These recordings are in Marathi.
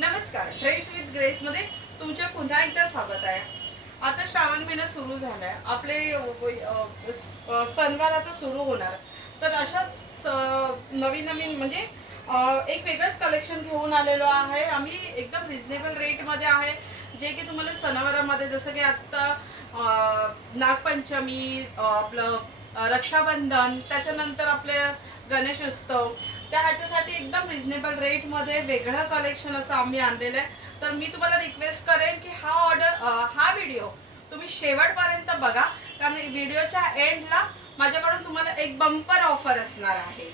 नमस्कार, ड्रेस विथ ग्रेस मध्ये तुमचे पुन्हा एकदा स्वागत आहे. आता श्रावण महिना सुरू झालाय. आपले सणवार आता सुरू होणार. तर अशाच नवीन नवीन म्हणजे एक वेगळंच कलेक्शन घेऊन आलेलो आहे. आम्ही एकदम रिझनेबल रेट मध्ये आहे, जे की तुम्हाला सणावारामध्ये जसं की आता नागपंचमी, आपलं रक्षाबंधन, त्याच्यानंतर आपले गणेश उत्सव, त्या ह्याच्यासाठी एकदम रिझनेबल रेटमध्ये वेगळं कलेक्शन असं आम्ही आणलेलं आहे. तर मी तुम्हाला रिक्वेस्ट करेन की हा व्हिडिओ तुम्ही शेवटपर्यंत बघा, कारण व्हिडिओच्या एंडला माझ्याकडून तुम्हाला एक बंपर ऑफर असणार आहे.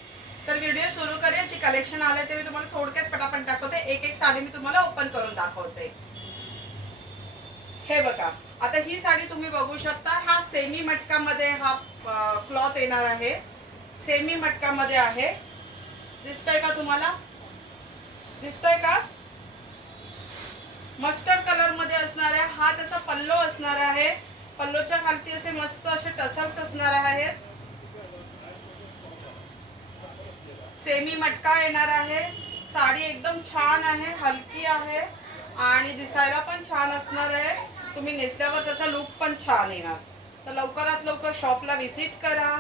तर व्हिडिओ सुरू करूया. जे कलेक्शन आले ते मी तुम्हाला थोडक्यात पटापट दाखवते. एक एक साडी मी तुम्हाला ओपन करून दाखवते. हे बघा, आता ही साडी तुम्ही बघू शकता. हा सेमी मटकामध्ये हा क्लॉथ येणार आहे. सेमी मटकामध्ये आहे. दिसतंय का तुम्हाला? दिसतंय का? मस्टर्ड कलर मध्ये असणार आहे. हा त्याचा पल्लो असणार आहे. पल्लोच्या खालती असे मस्त असे टसल्स असणार आहेत. सेमी मटका येणार आहे. साडी एकदम छान आहे, हलकी आहे आणि दिसायला पण छान असणार आहे. तुम्ही नेसल्यावर त्याचा लुक पण छान येणार. तर लवकरात लवकर शॉपला व्हिजिट करा.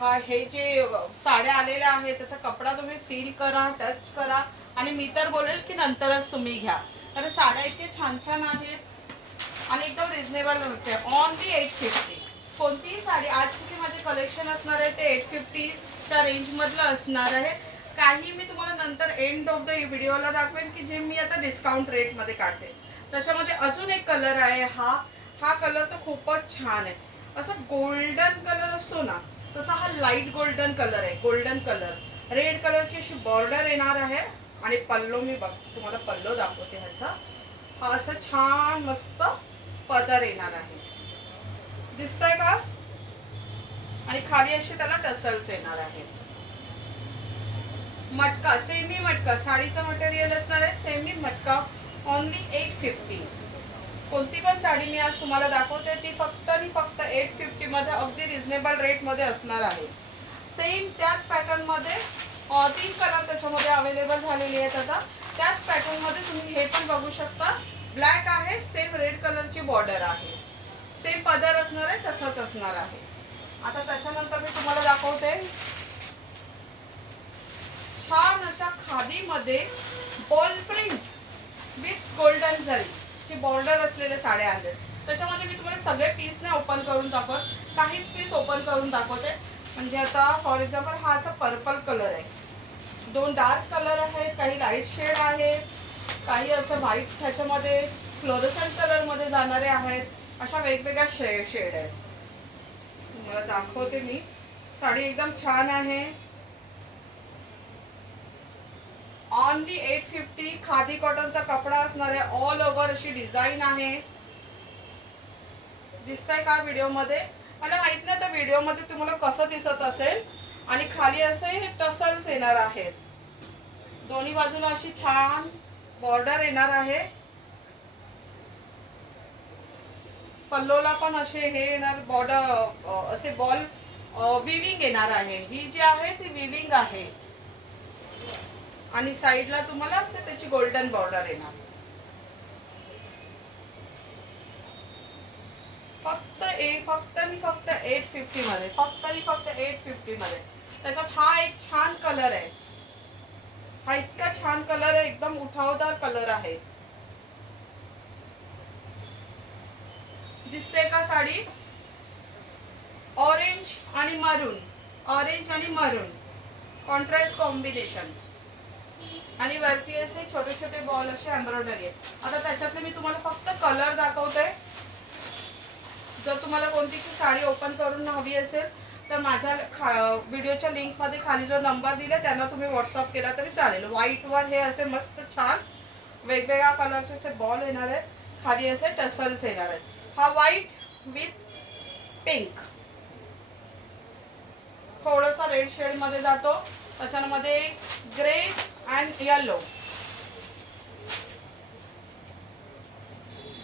हे जे साड्या आलेल्या आहेत त्याचा कपडा तुम्ही फील करा, टच करा आणि मी तर बोलेल की नंतरच तुम्ही घ्या. कारण साड्या इतके छान छान आहेत आणि एकदम रिझनेबल होते. ऑनली 850. कोणतीही साडी आजची की माझे कलेक्शन असणार आहे ते 850च्या रेंजमधलं असणार आहे. काही मी तुम्हाला नंतर एंड ऑफ द व्हिडिओला दाखवेन की जे मी आता डिस्काउंट रेटमध्ये काढते. त्याच्यामध्ये अजून एक कलर आहे. हा कलर तर खूपच छान आहे. असं गोल्डन कलर असतो ना, तसा हा लाईट गोल्डन कलर आहे. गोल्डन कलर, रेड कलरची अशी बॉर्डर येणार आहे आणि पल्लो मी तुम्हाला पल्लो दाखवते ह्याचा. हा असं छान मस्त पदर येणार आहे. दिसतंय का? आणि खाली असे त्याला टसल्स येणार आहेत. मटका, सेमी मटका, साडीचं मटेरियल असणार आहे. सेमी मटका ओनली 850. कोणती पण साडी मी आज तुम्हाला दाखवते ती फक्त आणि फक्त 850 मध्ये अगदी रिझनेबल रेट मध्ये असणार आहे. सेम त्याच पॅटर्न मध्ये 3 कलर त्याच्यामध्ये अवेलेबल झालेले आहेत. आता त्याच पॅटर्न मध्ये तुम्ही हे पण बघू शकता. ब्लॅक आहे, सेम रेड कलरची बॉर्डर आहे, सेम पदर असणार आहे, तसंच असणार आहे. आता त्याच्यानंतर मी तुम्हाला दाखवते छान अशा खादीमध्ये बॉल प्रिंट विथ गोल्डन जरी बॉर्डर असलेल्या साड्या आल्या. त्याच्यामध्ये मी तुम्हाला सगळे पीस नाही ओपन करून दाखवत, काहीच पीस ओपन करून दाखवते. म्हणजे आता फॉर एक्झाम्पल हा असा पर्पल कलर आहे, 2 डार्क कलर आहेत, काही लाईट शेड आहे, काही असं व्हाईट ह्याच्यामध्ये फ्लोरोसंट कलर मध्ये जाणारे आहेत. अशा वेगवेगळ्या शेड आहेत. तुम्हाला दाखवते मी. साडी एकदम छान आहे. ऑनली 850. खादी कॉटनचा कपडा असणार आहे. ऑल ओव्हर अशी डिझाईन आहे. दिसतंय का व्हिडिओ मध्ये? मला माहित नाही तर व्हिडिओ मध्ये तुम्हाला कसं दिसत असेल. आणि खाली असे हे टसल्स येणार आहेत. दोन्ही बाजूला अशी छान बॉर्डर येणार आहे. पल्लोला पण असे हे येणार बॉर्डर, असे बॉल विविंग येणार आहे. ही जी आहे ती विविंग आहे आणि साईडला तुम्हाला असे त्याची गोल्डन बॉर्डर येणार. फक्त आणि फक्त 850 मध्ये. फक्त आणि फक्त 850 मध्ये. त्याच्यात हा एक छान कलर आहे. हा इतका छान कलर आहे, एकदम उठावदार कलर आहे. दिसते का साडी? ऑरेंज आणि मरून, ऑरेंज आणि मरून कॉन्ट्रास्ट कॉम्बिनेशन आणि वरती असे छोटे छोटे बॉल असे एम्ब्रॉयडरी आहे. आता त्याच्यातले मी तुम्हाला फक्त कलर दाखवते. जर तुम्हाला कोणती साडी ओपन करून हवी असेल तर माझ्या व्हिडिओच्या लिंक मध्ये खाली जो नंबर दिला त्यांना तुम्ही व्हॉट्सअप केला तरी चालेल. व्हाईट वर हे असे मस्त छान वेगवेगळ्या कलरचे असे बॉल येणार आहेत. खाली असे टसल्स येणार आहेत. हा व्हाईट विथ पिंक, थोडासा रेड शेड मध्ये जातो. त्याच्यामध्ये ग्रे अँड येलो,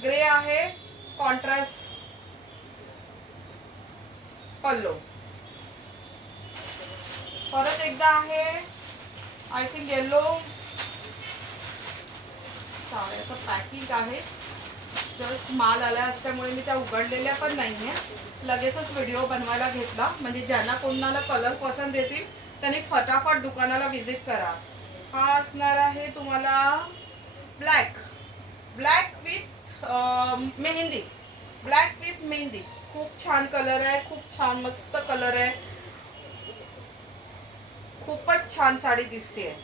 ग्रे आहे कॉन्ट्रास्ट पल्लो. परत एकदा आहे आय थिंक येलो, साड्याचं पॅकिंग आहे. जस्ट माल आला असल्यामुळे मी त्या उघडलेल्या पण नाही आहे. लगेचच व्हिडिओ बनवायला घेतला, म्हणजे ज्यांना कोणाला कलर पसंत येतील त्यांनी फटाफट दुकानाला व्हिजिट करा. हा असणार आहे तुम्हाला black with mehndi. Black with mehndi. खूप छान कलर आहे, खूप छान मस्त कलर आहे. खूपच छान साडी दिसते.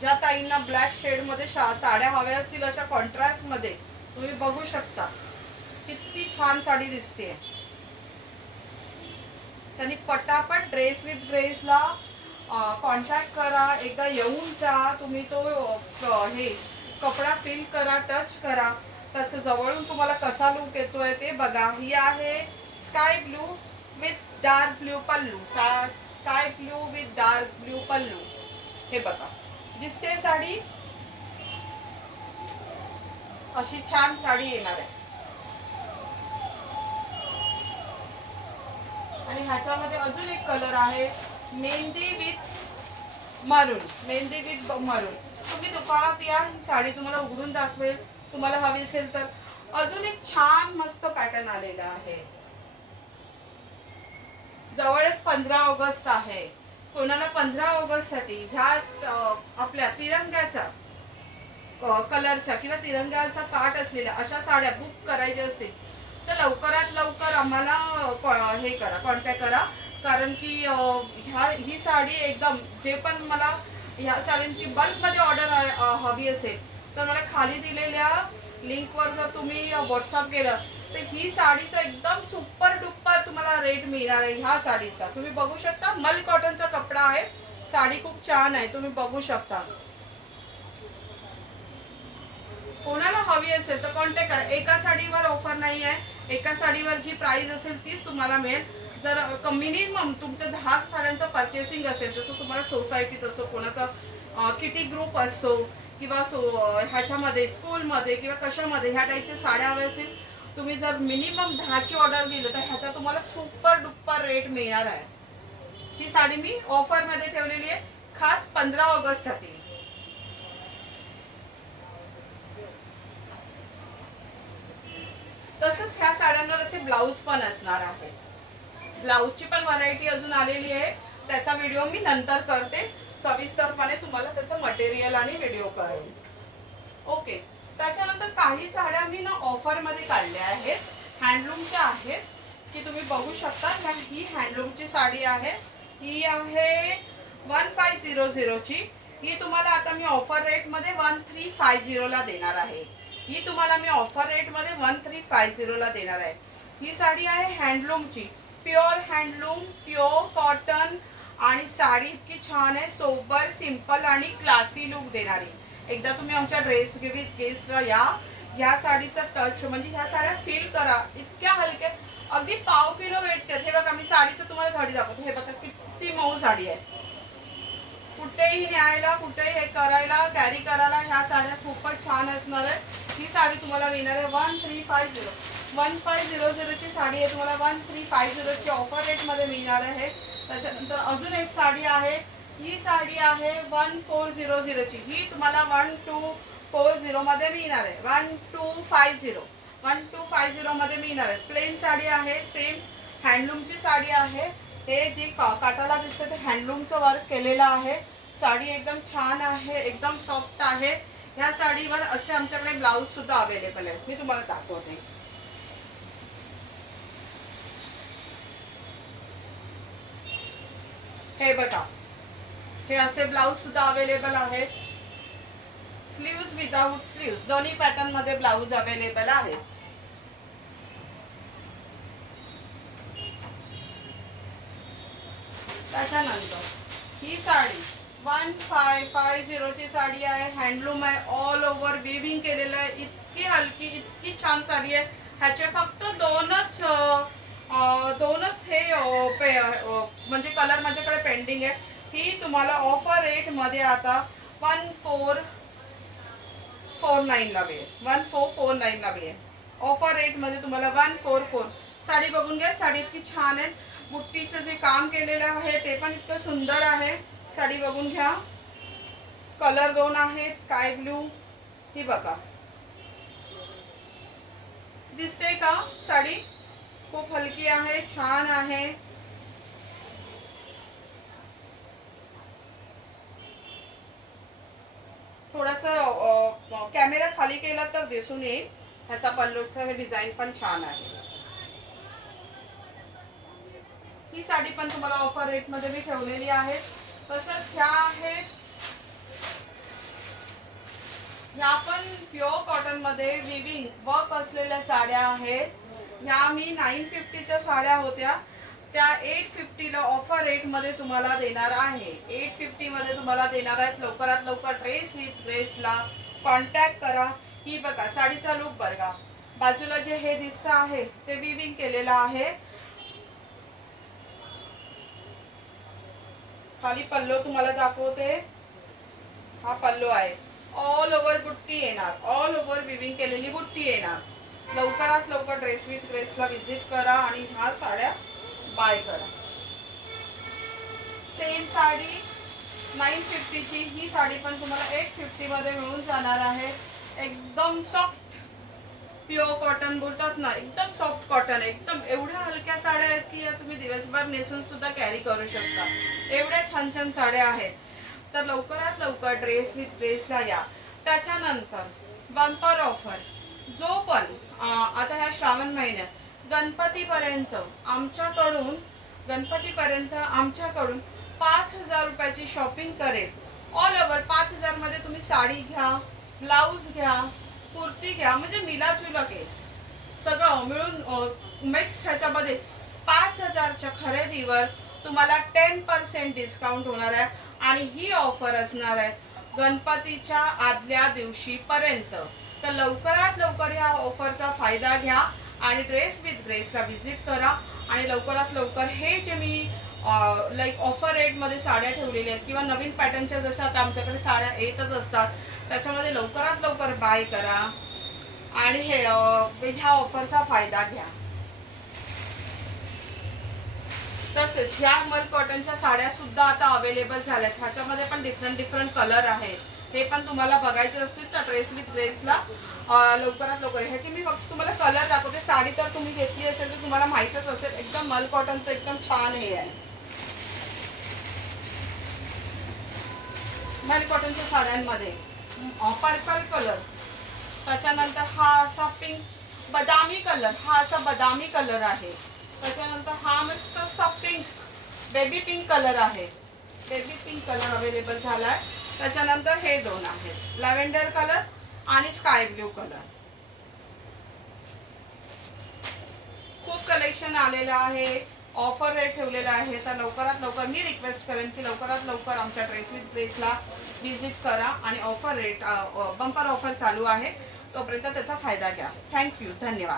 ज्या ताईंना ब्लॅक शेडमध्ये साड्या हव्या असतील अशा कॉन्ट्रास्टमध्ये तुम्ही बघू शकता किती छान साडी दिसते. त्यांनी पटापट ड्रेस विथ ग्रेसला कॉन्टॅक्ट करा. एकदा येऊन जा तुम्ही, तो हे कपडा फील करा, टच करा, त्याचं जवळून तुम्हाला कसा लुक येतोय ते बघा. ही आहे sky blue with dark blue pallu. Sky blue with dark blue pallu. हे बघा दिसते साडी. अशी छान साडी येणार आहे. आणि ह्याच्यामध्ये अजून एक कलर आहे मेहंदी विथ मरून. मेहंदी विथ मरून. तुम्ही दुकानात या, ही साडी तुम्हाला उघडून दाखवेल. तुम्हाला हवी असेल तर अजून एक छान मस्त पॅटर्न आलेला आहे. जवळच 15 ऑगस्ट आहे. कोणाला 15 ऑगस्ट साठी ह्या आपल्या तिरंग्याच्या कलरच्या किंवा तिरंग्याचा काट असलेल्या अशा साड्या बुक करायच्या असतील तर लवकरात लवकर आम्हाला हे करा, कॉन्टॅक्ट करा. कारण की ही साडी एकदम जे पण मला ह्या साडींची बल्कमध्ये ऑर्डर हवी असेल तर मला खाली दिलेल्या लिंकवर जर तुम्ही व्हॉट्सअप केलं तर ही साडीचा एकदम सुपर डुपर तुम्हाला रेट मिळणार आहे. ह्या साडीचा तुम्ही बघू शकता. मल कॉटनचा कपडा आहे. साडी खूप छान आहे, तुम्ही बघू शकता. कोणाला हवी असेल तर कॉन्टॅक्ट करा. एका साडीवर ऑफर नाही आहे. एका साडीवर जी प्राइस असेल तीच तुम्हाला मिळेल. जर मिनिमम तुमचं 10 साड्यांचं परचेसिंग असेल, जसं तुम्हाला सोसायटीत असो, कोणाचा किटी ग्रुप असो किंवा ह्याच्यामध्ये स्कूलमध्ये किंवा कशामध्ये ह्या टाईपच्या साड्या हव्या असेल, तुम्ही जर मिनिमम 10ची ऑर्डर दिलं तर ह्याचा तुम्हाला सुपर डुपर रेट मिळणार आहे. ही साडी मी ऑफर मध्ये ठेवलेली आहे खास 15 ऑगस्ट साठी. तसंच ह्या साड्यांवर असे ब्लाऊज पण असणार आहे. ब्लाऊजची पण व्हरायटी अजून आलेली आहे. त्याचा व्हिडिओ मी नंतर करते सविस्तरपणे. तुम्हाला त्याचं मटेरियल आणि व्हिडिओ कळेल. ओके. त्याच्यानंतर काही साड्या मी ना ऑफर मध्ये काढल्या आहेत. हँडलूमच्या आहेत की तुम्ही बघू शकता. ही हँडलूमची साडी आहे. ही आहे 1500 ची. ही तुम्हाला आता मी ऑफर रेट मध्ये 1350 ला देणार आहे. ही तुम्हाला मी ऑफर रेट मध्ये 1350 ला देणार आहे. ही साडी आहे हँडलूमची. प्युअर हँडलूम, प्युअर कॉटन आणि साडी इतकी छान आहे. सोबर, सिंपल आणि क्लासी लुक देणारी. एकदा तुम्ही आमच्या ड्रेस विथ गेस्टला या. ह्या साडीचा टच म्हणजे ह्या साड्या फील करा. इतक्या हलक्या, अगदी पाव किलो वेटच्या. हे बघा मी साडीचं तुम्हाला घडी दाखवते. हे बघा किती मऊ साडी आहे. कुठेही न्यायला, कुठेही हे करायला, कॅरी करायला ह्या साड्या खूपच छान असणार आहे. ही साडी तुम्हाला मिळणार आहे 1350. 1500 ची साडी आहे. तुम्हाला 1350 ची ऑफर रेट मध्ये मिळणार आहे. त्याच्यानंतर अजून एक साडी आहे. ही साडी आहे 1400 ची. ही तुम्हाला 1240 मध्ये मिळणार आहे. 1250 मध्ये मिळणार आहे. प्लेन साडी आहे. सेम हँडलूमची साडी आहे. हे जे काटाला दिसते ते हँडलूमचं वर्क केलेलं आहे. साडी एकदम छान आहे, एकदम सॉफ्ट आहे. ह्या साडीवर असे आमच्याकडे ब्लाऊज सुद्धा अवेलेबल आहेत. मी तुम्हाला दाखवते. हे बघा, हे असे ब्लाऊज सुद्धा अवेलेबल आहेत. स्लीव्स, विदाउट स्लीव्स दोन्ही पॅटर्न मध्ये ब्लाऊज अवेलेबल आहे. त्याच्यानंतर ही साडी 1550 ची साडी आहे. हँडलूम आहे. ऑल ओव्हर विविंग केलेलं आहे. इतकी हलकी, इतकी छान साडी आहे. ह्याचे फक्त दोनच हे म्हणजे कलर माझ्याकडे पेंडिंग आहे. ही तुम्हाला ऑफर रेट मध्ये आता 1449 ला मिळेल. 1449 ला मिळेल. ऑफर रेट मध्ये तुम्हाला 144. साडी बघून घ्या. साडी इतकी छान आहे. बुट्टीचं जे काम केलेलं आहे ते पण इतकं सुंदर आहे. साडी बघून घ्या. कलर दोन आहेत, स्काय ब्लू. ही बघा, दिसते का साडी? खूप हलकी आहे, छान आहे. थोडंसं कॅमेरा खाली केला तर दिसून येईल. ह्याचा पल्लूचं हे डिझाईन पण छान आहे. ही साडी पण तुम्हाला ऑफर रेट मध्ये मी ठेवलेली आहे. तसंच ह्या आहेत, ह्या पण प्युअर कॉटन मध्ये विविंग वर्क असलेल्या साड्या आहेत. ह्या मी 950च्या साड्या होत्या, त्या 850ला ऑफर रेट मध्ये तुम्हाला देणार आहे. 850 मध्ये तुम्हाला देणार आहेत. लवकरात लवकर ड्रेस विथ ड्रेसला कॉन्टॅक्ट करा. ही बघा साडीचा लुक बघा. बाजूला जे हे दिसतं आहे ते विविंग केलेलं आहे. खाली पल्लो तुम्हाला दाखवते. हा पल्लो आहे. ऑल ओव्हर बुट्टी येणार, ऑल ओव्हर विविंग केलेली बुट्टी येणार. लवकरात लवकर ड्रेस विथ ड्रेसला विजिट करा आणि ह्या साड्या बाय करा. सेम साडी 950ची, ही साडी पण तुम्हाला 850 मध्ये मिळून जाणार आहे. एकदम सॉफ्ट प्युअर कॉटन बोलतात ना, एकदम सॉफ्ट कॉटन. एकदम एवढ्या हलक्या साड्या आहेत की या तुम्ही दिवसभर नेसून सुद्धा कॅरी करू शकता. एवढ्या छान छान साड्या आहेत. तर लवकरात लवकर ड्रेस विथ ड्रेसला या. त्याच्यानंतर बंपर ऑफर, जो पण आता ह्या श्रावण महिन्यात गणपतीपर्यंत आमच्याकडून 5,000 रुपयाची शॉपिंग करेल. ऑल ओव्हर 5,000 मध्ये तुम्ही साडी घ्या, ब्लाऊज घ्या, कुर्ती घ्या, म्हणजे मिलाजुला घे, सगळं मिळून मिक्स ह्याच्यामध्ये 5,000च्या खरेदीवर तुम्हाला 10% डिस्काउंट होणार आहे. आणि ही ऑफर असणार आहे गणपतीच्या आदल्या दिवशी पर्यंत. तर लवकरात लवकर ह्या ऑफरचा फायदा घ्या आणि ड्रेस विथ ड्रेसला विजिट करा. आणि लवकरात लवकर हे जे मी लाईक ऑफर रेटमध्ये साड्या ठेवलेल्या आहेत किंवा नवीन पॅटर्नच्या जशा आता आमच्याकडे साड्या येतच असतात, त्याच्यामध्ये लवकरात लवकर बाय करा आणि ह्या ऑफरचा फायदा घ्या. तसेच ह्या मल कॉटनच्या साड्या सुद्धा आता अवेलेबल झाल्यात. ह्याच्यामध्ये पण डिफरंट कलर आहेत. हे पण तुम्हाला बघायचे असतील तर ड्रेस विथ ड्रेसला लवकरात लवकर. ह्याची मी फक्त तुम्हाला कलर दाखवते. साडी तर तुम्ही घेतली असेल तर तुम्हाला माहीतच असेल. एकदम मल कॉटनचं एकदम छान हे आहे. मल कॉटनच्या साड्यांमध्ये पर्पल कलर, त्याच्यानंतर हा असा पिंक बदामी कलर, हा असा बदामी कलर आहे. त्याच्यानंतर हा मस्त असा पिंक बेबी पिंक कलर आहे. बेबी पिंक कलर अवेलेबल झालाय. त्याच्यानंतर हे दोन आहेत, लॅव्हेंडर कलर आणि स्काय ब्ल्यू कलर. खूप कलेक्शन आलेलं आहे, ऑफर रेट ठेवलेला आहे. तर लवकरात लवकर मी रिक्वेस्ट करेन की लवकरात लवकर आमच्या ड्रेस विथ ड्रेसला विजिट करा आणि ऑफर रेट बंपर ऑफर चालू आहे, तोपर्यंत त्याचा फायदा घ्या. थँक्यू, धन्यवाद.